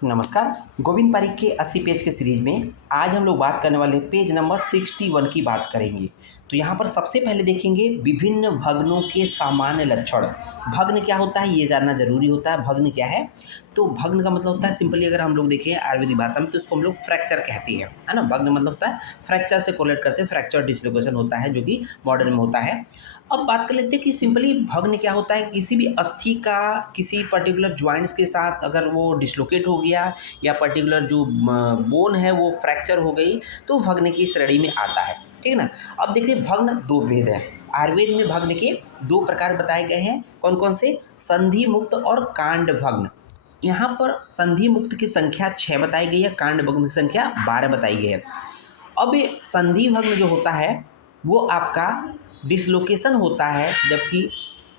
नमस्कार। गोविंद पारिक के 80 पेज के सीरीज में आज हम लोग बात करने वाले पेज नंबर 61 की बात करेंगे। तो यहाँ पर सबसे पहले देखेंगे विभिन्न भग्नों के सामान्य लक्षण। भग्न क्या होता है ये जानना जरूरी होता है। भग्न क्या है? तो भग्न का मतलब होता है, सिंपली अगर हम लोग देखें आयुर्वेदिक भाषा में तो इसको हम लोग फ्रैक्चर कहते हैं, है ना। भग्न मतलब होता है फ्रैक्चर से कोरिलेट करते हैं, फ्रैक्चर डिसलोकेशन होता है जो कि मॉडर्न में होता है। अब बात कर लेते हैं कि सिंपली भग्न क्या होता है। किसी भी अस्थि का किसी पर्टिकुलर ज्वाइंट्स के साथ अगर वो डिसलोकेट हो गया या पर्टिकुलर जो बोन है वो फ्रैक्चर हो गई तो भग्न की श्रेणी में आता है, ठीक है ना। अब देखिए भग्न दो भेद है। आयुर्वेद में भग्न के दो प्रकार बताए गए हैं। कौन कौन से? संधि मुक्त और कांड भग्न। यहाँ पर संधि मुक्त की संख्या 6 बताई गई है, कांड भग्न की संख्या 12 बताई गई है। अब ये संधि भग्न जो होता है वो आपका डिसलोकेशन होता है, जबकि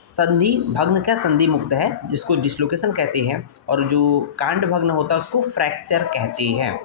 संधि भग्न क्या संधि मुक्त है जिसको डिसलोकेशन कहते हैं, और जो कांड भग्न होता है उसको फ्रैक्चर कहते हैं।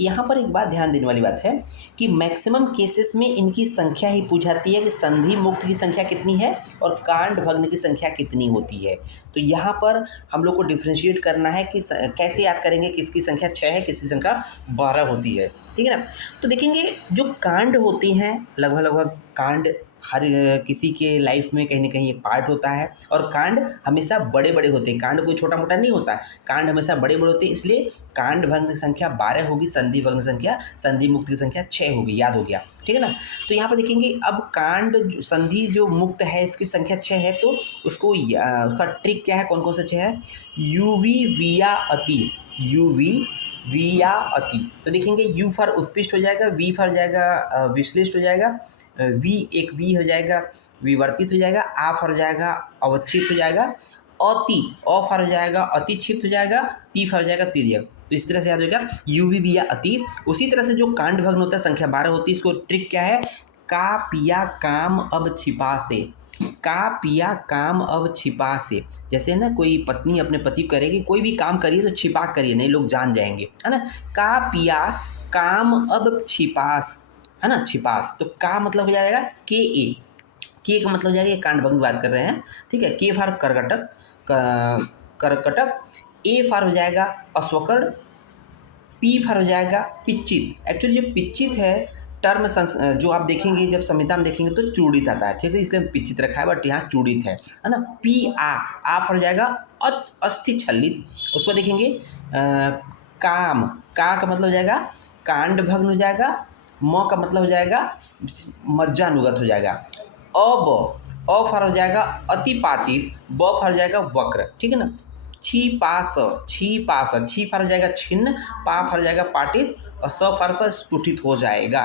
यहाँ पर एक बात ध्यान देने वाली बात है कि मैक्सिमम केसेस में इनकी संख्या ही पूछ जाती है कि संधि मुक्त की संख्या कितनी है और कांड भग्न की संख्या कितनी होती है। तो यहाँ पर हम लोग को डिफ्रेंशिएट करना है कि कैसे याद करेंगे किसकी संख्या 6 है किसकी संख्या 12 होती है, ठीक है ना। तो देखेंगे जो कांड होती हैं लगभग लगभग कांड हर किसी के लाइफ में कहीं ना कहीं एक पार्ट होता है, और कांड हमेशा बड़े बड़े होते हैं। कांड कोई छोटा मोटा नहीं होता, कांड हमेशा बड़े बड़े होते हैं, इसलिए कांड भग्न की संख्या 12 होगी, संधि भग्न संख्या संधि मुक्त की संख्या 6 होगी। याद हो गया, ठीक है ना। तो यहाँ पर देखेंगे अब संधि जो मुक्त है इसकी संख्या 6 है, तो उसको उसका ट्रिक क्या है, कौन कौन से 6 है? यूवी विया अति, यूवी विया अति। तो देखेंगे यू फॉर उत्कृष्ट हो जाएगा, वी फॉर जाएगा विश्लिष्ट हो जाएगा, वी एक वी हो जाएगा विवर्तित हो जाएगा, आ फॉर जाएगा अवच्छित हो जाएगा, अति अ फॉर जाएगा अति क्षिप्त हो जाएगा, ती फॉर जाएगा तिर्यक। तो इस तरह से याद होगा यूवी भी या अति। उसी तरह से जो कांड भग्न होता है संख्या 12 होती है, इसको ट्रिक क्या है? का पिया काम अब छिपा से, का पिया काम अब छिपा से। जैसे ना कोई पत्नी अपने पति को करेगी, कोई भी काम करिए तो छिपा करिए, नहीं लोग जान जाएंगे, है ना। का पिया काम अब छिपास, है ना, छिपास। तो का मतलब हो जाएगा के ए, के का मतलब हो जाएगा, ये कांड भग्न की बात कर रहे हैं, ठीक है। के फार करकटक, करकटक, ए फार हो जाएगा अश्वकर्ण, पी फार हो जाएगा पिच्चित। एक्चुअली जो पिच्चित है टर्म जो आप देखेंगे जब संहिता में देखेंगे तो चूड़ित आता है, ठीक है, इसलिए पिच्चित रखा है, बट यहाँ चूड़ित है ना। पी आ फार हो जाएगा अस्थि छल्लित। उसको देखेंगे काम, का मतलब हो जाएगा कांड भग्न हो जाएगा, म का मतलब हो जाएगा मज्जानुगत हो जाएगा, अ फार हो जाएगा अतिपातित, ब फार हो जाएगा वक्र, ठीक है ना। छी पास, छी पास, छी फार हो जाएगा छिन्न, पा फार हो जाएगा पाटित, और स फार पर स्फुटित हो जाएगा।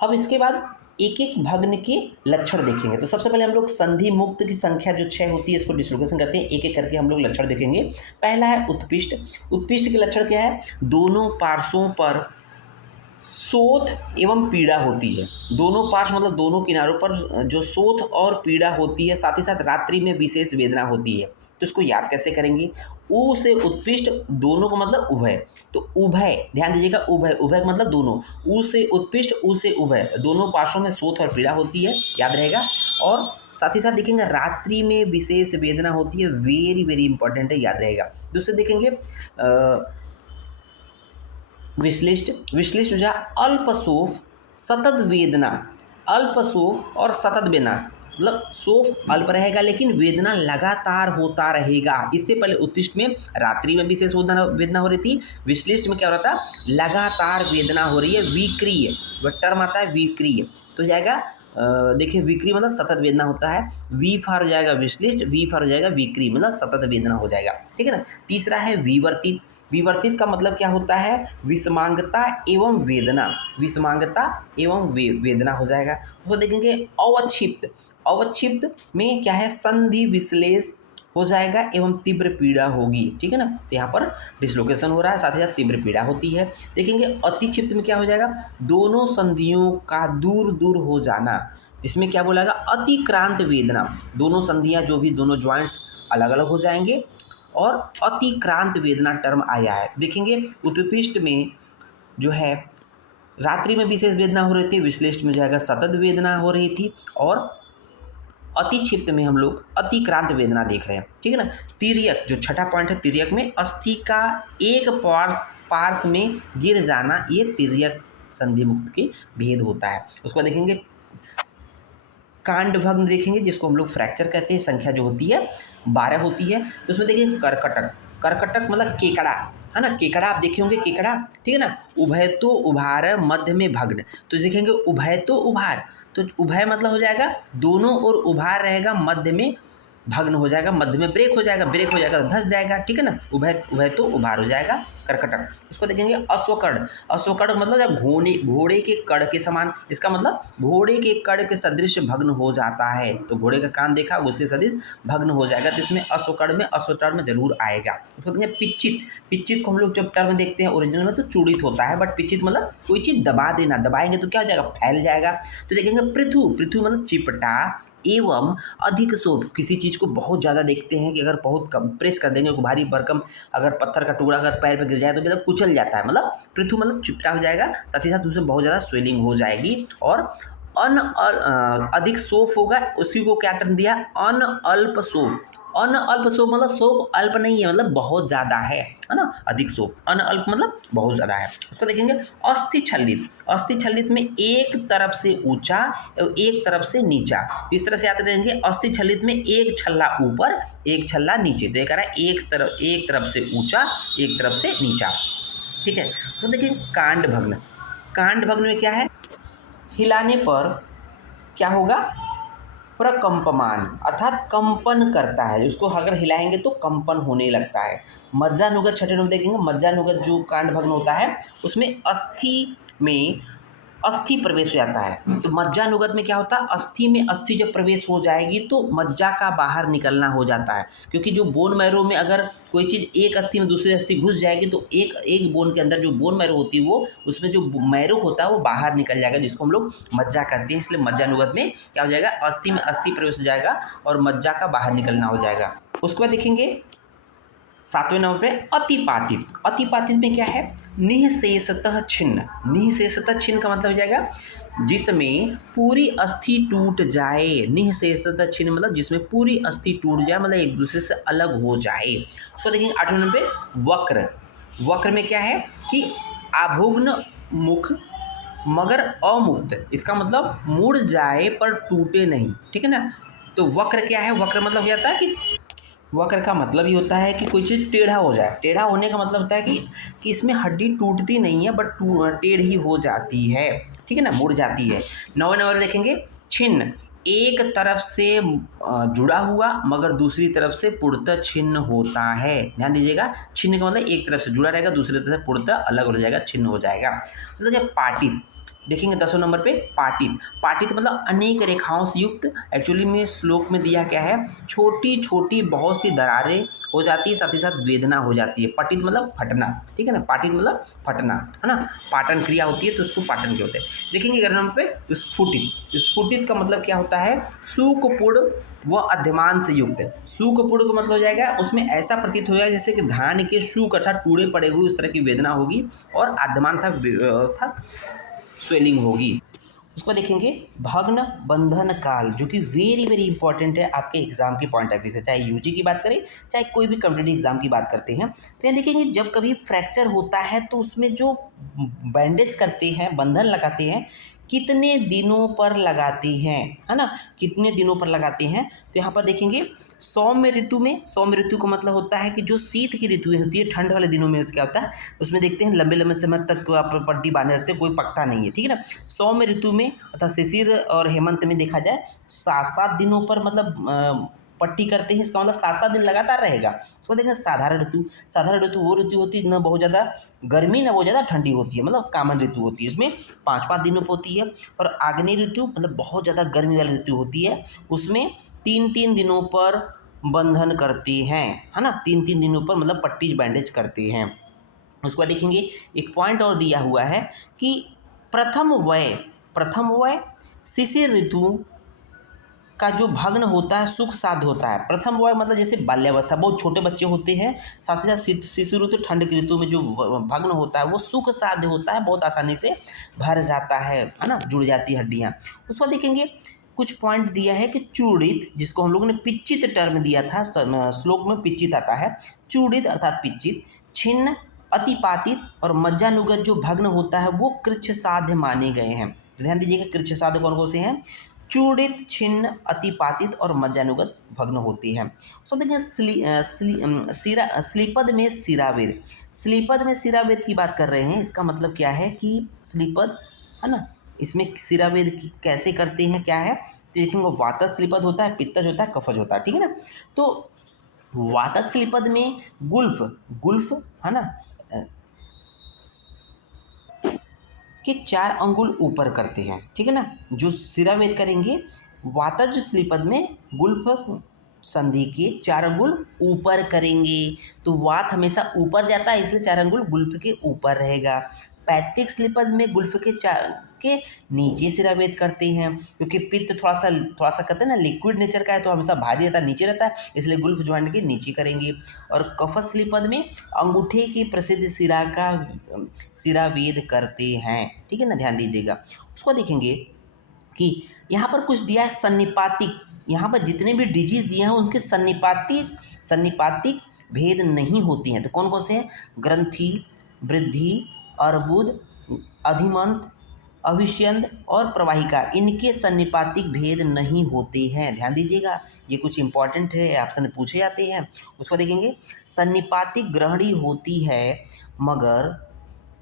अब इसके बाद एक एक भग्न के लक्षण देखेंगे। तो सबसे पहले हम लोग संधि मुक्त की संख्या जो 6 होती है इसको डिसलोकेशन कहते हैं। एक एक करके हम लोग लक्षण देखेंगे। पहला है उत्पिष्ट। उत्पिष्ट के लक्षण क्या है? दोनों पार्श्वों पर शोथ एवं पीड़ा होती है। दोनों पार्श्व मतलब दोनों किनारों पर जो शोथ और पीड़ा होती है, साथ ही साथ रात्रि में विशेष वेदना होती है। तो इसको याद कैसे करेंगे? उ से उत्पिष्ट, दोनों को मतलब उभय। तो उभय ध्यान दीजिएगा, उभय, उभय का मतलब दोनों। उ से उत्पिष्ट, उ से उभय, दोनों पार्श्वों में शोथ और पीड़ा होती है, याद रहेगा। और साथ ही साथ देखेंगे रात्रि में विशेष वेदना होती है, वेरी वेरी इंपॉर्टेंट है, याद रहेगा। दूसरे देखेंगे विश्लिष्ट। विश्लिष्ट हो जाए अल्पशोफ सतत वेदना, अल्पशोफ और सतत वेदना, मतलब शोफ अल्प रहेगा लेकिन वेदना लगातार होता रहेगा। इससे पहले उत्कृष्ट में रात्रि में विशेष वेदना हो रही थी, विश्लिष्ट में क्या हो रहा था? लगातार वेदना हो रही है, विक्रिय, वह टर्म आता है विक्रिय। तो जाएगा देखिए विक्री मतलब सतत वेदना होता है, वी फार हो जाएगा विश्लिष्ट, वी फार हो जाएगा विक्री मतलब सतत वेदना हो जाएगा, ठीक है ना। तीसरा है विवर्तित। विवर्तित का मतलब क्या होता है? विषमांगता एवं वेदना, विषमांगता एवं वेदना हो जाएगा। वो देखेंगे अवक्षिप्त। अवक्षिप्त में क्या है? संधि विश्लेष हो जाएगा एवं तीव्र पीड़ा होगी, ठीक है ना। तो यहाँ पर डिसलोकेशन हो रहा है, साथ ही साथ तीव्र पीड़ा होती है। देखेंगे अतिक्षिप्त में क्या हो जाएगा? दोनों संधियों का दूर दूर हो जाना, जिसमें क्या बोला? अतिक्रांत वेदना। दोनों संधियाँ जो भी दोनों ज्वाइंट्स अलग अलग हो जाएंगे, और अतिक्रांत वेदना टर्म आया है। देखेंगे उत्कृष्ट में जो है रात्रि में विशेष वेदना हो रही थी, विश्लिष्ट में जो है सतत वेदना हो रही थी, और अति क्षिप्त में हम लोग अतिक्रांत वेदना देख रहे हैं, ठीक है ना। तिर्यक जो छठा पॉइंट है, तिर्यक में अस्थि का एक पार्श्व में गिर जाना, ये तिर्यक संधि मुक्त के भेद होता है। उसके बाद देखेंगे कांडभग्न देखेंगे, जिसको हम लोग फ्रैक्चर कहते हैं, संख्या जो होती है 12 होती है। तो उसमें देखेंगे कर्कटक, कर्कटक मतलब केकड़ा, है ना, केकड़ा आप देखे होंगे, केकड़ा, ठीक है ना। उभयतो उभार मध्य में भग्न, तो देखेंगे उभयतो उभार, तो उभय मतलब हो जाएगा दोनों ओर उभार रहेगा, मध्य में भग्न हो जाएगा, मध्य में ब्रेक हो जाएगा, ब्रेक हो जाएगा तो धस जाएगा, ठीक है ना। उभय उभय तो उभार हो जाएगा कर्कटक। उसको देखेंगे अश्वकर्ण, अश्वकर्ण मतलब जब घोड़े के कड़ के समान, इसका मतलब घोड़े के कड़ के सदृश भग्न हो जाता है, तो घोड़े का कान देखा उसके सदृश भग्न हो जाएगा, तो इसमें अश्वकर्ण में अश्वटर्म में जरूर आएगा। उसको देखेंगे पिच्चित, पिच्चित को हम लोग जब टर्म देखते हैं ओरिजिनल में तो चूड़ित होता है, बट पिच्चित मतलब कोई चीज़ दबा देना, दबाएंगे तो क्या हो जाएगा, फैल जाएगा। तो देखेंगे पृथु, पृथु मतलब चिपटा एवं अधिक शोभ, किसी चीज़ को बहुत ज़्यादा देखते हैं कि अगर बहुत कम प्रेस कर देंगे, भारी भरकम अगर पत्थर का टुकड़ा अगर पैर पे गिर जाए तो मतलब कुचल जाता है, मतलब पृथु मतलब चिपटा हो जाएगा, साथ ही साथ उसमें बहुत ज़्यादा स्वेलिंग हो जाएगी। और अधिक शोफ होगा, उसी को क्या कर दिया, अल्प शोफ, अल्प शोफ मतलब शोफ अल्प नहीं है, मतलब बहुत ज़्यादा है ना, अधिक शोफ, अल्प मतलब बहुत ज़्यादा है। उसको देखेंगे अस्थि छल्लित, अस्थि छल्लित में एक तरफ से ऊंचा और एक तरफ से नीचा, तो इस तरह से आते रहेंगे। अस्थि छल्लित में एक छल्ला ऊपर एक छल्ला नीचे, तो ये कह रहा है एक तरफ से ऊंचा एक तरफ से नीचा, ठीक है। तो देखिए कांड भग्न, कांड भग्न में क्या है, हिलाने पर क्या होगा, प्रकंपमान अर्थात कंपन करता है, उसको अगर हिलाएंगे तो कंपन होने लगता है। मज्जानुगत छठे नंबर देखेंगे, मज्जानुगत जो कांड भग्न होता है उसमें अस्थि में अस्थि प्रवेश हो जाता है, तो मज्जानुगत में क्या होता है, अस्थि में अस्थि जब प्रवेश हो जाएगी तो मज्जा का बाहर निकलना हो जाता है, क्योंकि जो बोन मैरो में अगर कोई चीज़ एक अस्थि में दूसरी अस्थि घुस जाएगी तो एक बोन के अंदर जो बोन मैरो होती है वो उसमें जो मैरो होता है वो बाहर निकल जाएगा, जिसको हम लोग मज्जा कहते हैं। इसलिए मज्जानुगत में क्या हो जाएगा, अस्थि में अस्थि प्रवेश हो जाएगा और मज्जा का बाहर निकलना हो जाएगा। उसके बाद देखेंगे 7वें नंबर पे अतिपातित, अतिपातित में क्या है, निःशेषतः छिन्न, निःशेषतः छिन्न का मतलब हो जाएगा जिसमें पूरी अस्थि टूट जाए, निःशेषतः छिन्न मतलब जिसमें पूरी अस्थि टूट जाए, मतलब एक दूसरे से अलग हो जाए। उसको देखेंगे 8वें नंबर पे वक्र, वक्र में क्या है कि आभुग्न मुख मगर अमुक्त, इसका मतलब मुड़ जाए पर टूटे नहीं, ठीक है ना। तो वक्र क्या है, वक्र मतलब हो जाता है कि वक्र का मतलब ही होता है कि कोई चीज़ टेढ़ा हो जाए, टेढ़ा होने का मतलब होता है कि इसमें हड्डी टूटती नहीं है बट टेढ़ी हो जाती है, ठीक है ना, मुड़ जाती है। 9वें नंबर देखेंगे छिन्न, एक तरफ से जुड़ा हुआ मगर दूसरी तरफ से पूर्णतः छिन्न होता है, ध्यान दीजिएगा, छिन्न का मतलब एक तरफ से जुड़ा रहेगा दूसरी तरफ से पूर्णतः अलग हो जाएगा, छिन्न हो जाएगा। तो देखिए पाटित देखेंगे 10वें नंबर पे पाटित, पाटित मतलब अनेक रेखाओं से युक्त, एक्चुअली में श्लोक में दिया क्या है, छोटी छोटी बहुत सी दरारें हो जाती है, साथ ही साथ वेदना हो जाती है। पटित मतलब फटना, ठीक है ना, पाटित मतलब फटना, है ना, पाटन क्रिया होती है तो उसको पाटन के होते हैं। देखेंगे 11वें नंबर पे स्फुटित, स्फुटित का मतलब क्या होता है, सूकपुड़ व अध्यमान से युक्त, सूकपुड़ का मतलब हो जाएगा उसमें ऐसा प्रतीत हो जाएगा जैसे कि धान के सूक अर्थात टूड़े पड़े हुए उस तरह की वेदना होगी, और आद्यमान था स्वेलिंग होगी। उसको देखेंगे भग्न बंधन काल, जो कि वेरी वेरी इंपॉर्टेंट है आपके एग्जाम के पॉइंट ऑफ व्यू से, चाहे यूजी की बात करें चाहे कोई भी कॉम्पिटिटिव एग्जाम की बात करते हैं। तो यहाँ देखेंगे जब कभी फ्रैक्चर होता है तो उसमें जो बैंडेज करते हैं, बंधन लगाते हैं, कितने दिनों पर लगाते हैं, है ना, कितने दिनों पर लगाते हैं। तो यहाँ पर देखेंगे सौम्य ऋतु में, सौम्य ऋतु का मतलब होता है कि जो शीत की ऋतु होती है, ठंड वाले दिनों में क्या होता है उसमें देखते हैं लंबे लंबे समय तक आप पट्टी बांधे रहते हैं, कोई पकता नहीं है, ठीक है ना। सौम्य ऋतु में अर्थात शिशिर और हेमंत में देखा जाए 7-7 दिनों पर मतलब पट्टी करते हैं, इसका मतलब 7-7 दिन लगातार रहेगा। उसको देखें साधारण ऋतु, साधारण ऋतु वो ऋतु होती है न बहुत ज़्यादा गर्मी न बहुत ज़्यादा ठंडी होती है, मतलब कॉमन ऋतु होती है, इसमें 5-5 दिनों पर होती है। और आग्नेय ऋतु मतलब बहुत ज़्यादा गर्मी वाली ऋतु होती है, उसमें 3-3 दिनों पर बंधन करते हैं, है ना, 3-3 दिनों पर मतलब पट्टी बैंडेज करते हैं। उसके बाद देखेंगे एक पॉइंट और दिया हुआ है कि प्रथम वय शिशिर ऋतु का जो भग्न होता है सुख साध्य होता है। प्रथम वय मतलब जैसे बाल्यावस्था, बहुत छोटे बच्चे होते हैं, साथ ही साथ शिशु ऋतु ठंड की ऋतु में जो भग्न होता है वो सुख साध्य होता है, बहुत आसानी से भर जाता है ना, जुड़ जाती है हड्डियाँ। उसको देखेंगे कुछ पॉइंट दिया है कि चूड़ित, जिसको हम लोगों ने पिच्चित टर्म दिया था, श्लोक में पिच्चित आता है, चूड़ित अर्थात पिच्चित, छिन्न, अतिपातित और मज्जानुगत जो भग्न होता है वो कृच्छ साध्य माने गए हैं। ध्यान दीजिएगा कृच्छ साध्य कौन कौन से हैं, चूड़ित, छिन्न, अतिपातित और मज्जानुगत भग्न होती हैं। सो देखिए श्लीपद में शिरावेद, श्लीपद में शिरावेद की बात कर रहे हैं। इसका मतलब क्या है कि श्लीपद है ना, इसमें शिरावेद की कैसे करते हैं, क्या है तो देखेंगे, वातज श्लीपद होता है, पित्तज होता है, कफज होता है, ठीक है ना। तो वातज श्लीपद में गुल्फ, गुल्फ है ना के 4 अंगुल ऊपर करते हैं, ठीक है ना। जो शिरावेद करेंगे वातज श्लीपद में गुल्फ संधि के 4 अंगुल ऊपर करेंगे, तो वात हमेशा ऊपर जाता है, इसलिए 4 अंगुल गुल्फ के ऊपर रहेगा। पैतृक श्लीपद में गुल्फ के नीचे शिरावेद करते हैं, क्योंकि पित्त थोड़ा सा कहते हैं ना लिक्विड नेचर का है, तो हमेशा भारी रहता है, नीचे रहता है, इसलिए गुल्फ ज्वाइंट के नीचे करेंगे। और कफज श्लीपद में अंगूठे की प्रसिद्ध शिरा का शिरावेद करते हैं, ठीक है ना, ध्यान दीजिएगा। उसको देखेंगे कि यहाँ पर कुछ दिया है सन्निपातिक, यहाँ पर जितने भी डिजीज दिए हैं उनके सन्निपातिक भेद नहीं होती हैं। तो कौन कौन से हैं, ग्रंथि, वृद्धि, अर्बुद, अधिमंत, अभिष्यंद और प्रवाहिका, इनके सन्निपातिक भेद नहीं होते हैं। ध्यान दीजिएगा, ये कुछ इंपॉर्टेंट है, ऑप्शन में पूछे जाते हैं। उसको देखेंगे, सन्निपातिक ग्रहणी होती है मगर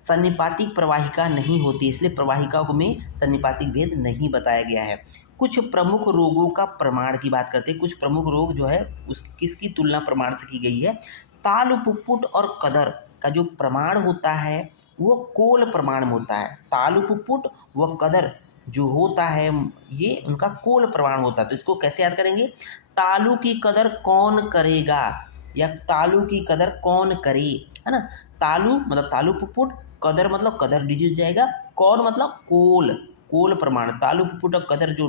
सन्निपातिक प्रवाहिका नहीं होती, इसलिए प्रवाहिका में सन्निपातिक भेद नहीं बताया गया है। कुछ प्रमुख रोगों का प्रमाण की बात करते हैं। कुछ प्रमुख रोग जो है उस किसकी तुलना प्रमाण से की गई है, तालु, पुप्पुट और कदर का जो प्रमाण होता है वो कोल प्रमाण में होता है। तालु, पुप्पुट व कदर जो होता है ये उनका कोल प्रमाण होता है। तो इसको कैसे याद करेंगे, तालु की कदर कौन करेगा या तालु की कदर कौन करे, है ना। तालु मतलब तालु पुप्पुट, कदर मतलब कदर डिजीज जाएगा, कौन मतलब कोल, कोल प्रमाण, तालु पुप्पुट और कदर जो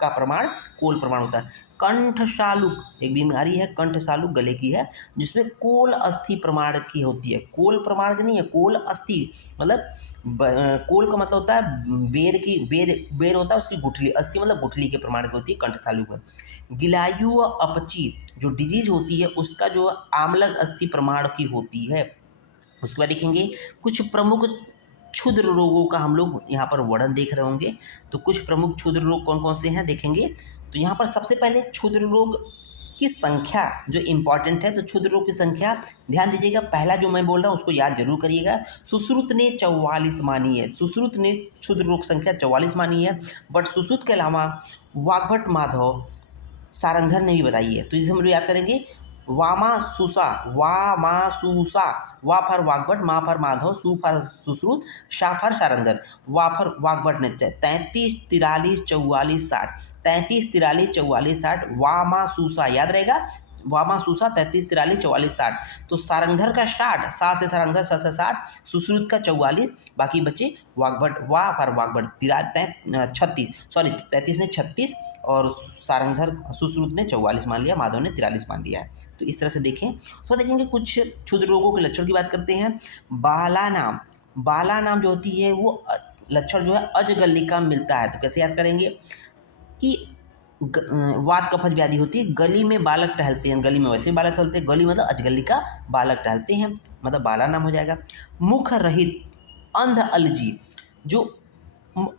का प्रमाण कोल प्रमाण होता है। कंठशालुक, एक बीमारी है कंठशालुक गले की है, जिसमें कोल अस्थि प्रमाण की होती है। कोल प्रमाण की नहीं है, कोल अस्थि मतलब कोल का मतलब होता है बेर होता है उसकी गुठली, अस्थि मतलब गुठली के प्रमाण की होती है कंठशालुक में। गिलायु व अपची जो डिजीज होती है उसका जो आमलक अस्थि प्रमाण की होती है। उसके बाद देखेंगे कुछ प्रमुख क्षुद्र रोगों का हम लोग यहाँ पर वर्णन देख रहे होंगे। तो कुछ प्रमुख क्षुद्र रोग कौन कौन से हैं देखेंगे। तो यहाँ पर सबसे पहले क्षुद्र रोग की संख्या जो इम्पॉर्टेंट है, तो क्षुद्र रोग की संख्या ध्यान दीजिएगा, पहला जो मैं बोल रहा हूँ उसको याद जरूर करिएगा। सुश्रुत ने 44 मानी है, सुश्रुत ने क्षुद्र रोग संख्या 44 मानी है, बट सुश्रुत के अलावा वाग्भट माधव सारंगधर ने भी बताई है। तो इसे हम लोग याद करेंगे, वामासुसा, वामासुसा, वा फर वाग्भट, मा फर माधव, सु फर सुश्रुत, शा फर सारंगधर, वा फर वाग्भट ने 33 43 44 60, 33 43 44 60 वामासुसा याद रहेगा, वामासुसा 33 43 44 60। तो सारंगधर का 60, सा से सारंगधर, स से 60, सुश्रुत का 44, बाकी बचे वाग्भट, वा फर वाग्भट 33 ने 36 और सारंगधर सुश्रुत ने 44 मान लिया, माधव ने 43 मान लिया है। तो इस तरह से देखें। तो देखेंगे कुछ क्षुद्र रोगों के लक्षण की बात करते हैं। बाला नाम जो होती है वो लक्षण जो है अजगल्लिका मिलता है। तो कैसे याद करेंगे कि वात कफज व्याधि होती है, गली में बालक टहलते हैं, गली में वैसे बालक टहलते हैं, गली मतलब अजगल्लिका बालक टहलते हैं, मतलब बाला नाम हो जाएगा। मुख रहित अंध अलजी, जो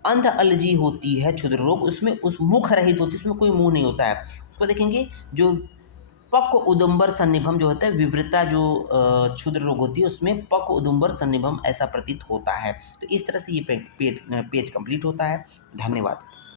अंध अलजी होती है क्षुद्र रोग, उसमें उस मुख रहित होती है, उसमें कोई मुंह नहीं होता है। उसको देखेंगे। जो पक्व उदुम्बर सन्निभम जो होता है, विवृता जो क्षुद्र रोग होती है उसमें पक्व उदुम्बर सन्निभम ऐसा प्रतीत होता है। तो इस तरह से ये पेज कंप्लीट होता है। धन्यवाद।